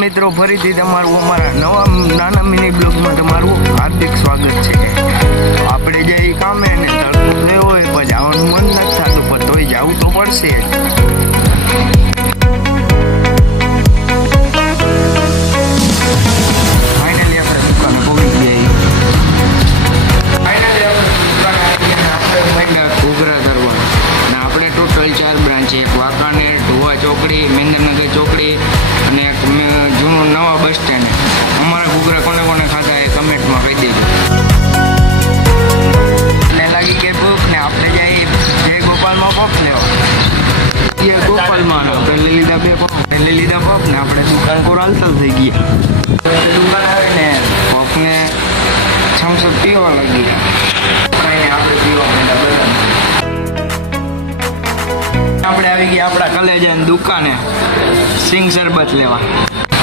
મિત્રો ફરીથી તમારું અમારા નવા નાના મિની બ્લોગમાં તમારું હાર્દિક સ્વાગત છે। આપણે જઈ કામે ને તડકો લેવો હોય પણ જવાનું મન નથી થતું, પણ તોય જવું તો પડશે। ફાઇનલી આપણે દુકાને પહોંચી ગયા ઘૂઘરા ધરવા ને આપણે ટોટલ 4 બ્રાન્ચ છે, એક વાંકાનેર, ઢોવા ચોકડી, મહેન્દ્રનગર ચોકડી અને એક જૂનું નવા બસ સ્ટેન્ડ। અમારા ઘૂઘરા કોને કોને ખાધા એ કમેન્ટમાં કહી દેજો। ને લાગી ગઈ ભૂખ ને આપણે જઈએ જય ગોપાલમાં પફ લેવા। જય ગોપાલમાં આપણે લઈ લીધા 2 પફ લઈ લીધા પફ ને આપણે દુકાન પર હાલતા થઈ ગયા। દુકાન આવે ને પફને થમ્સઅપ પીવા લાગી આપણે પીવા માંડ્યા બધા। આપણે આવી ગયા આપણા કલેજાની દુકાને સિંગ શરબત લેવા।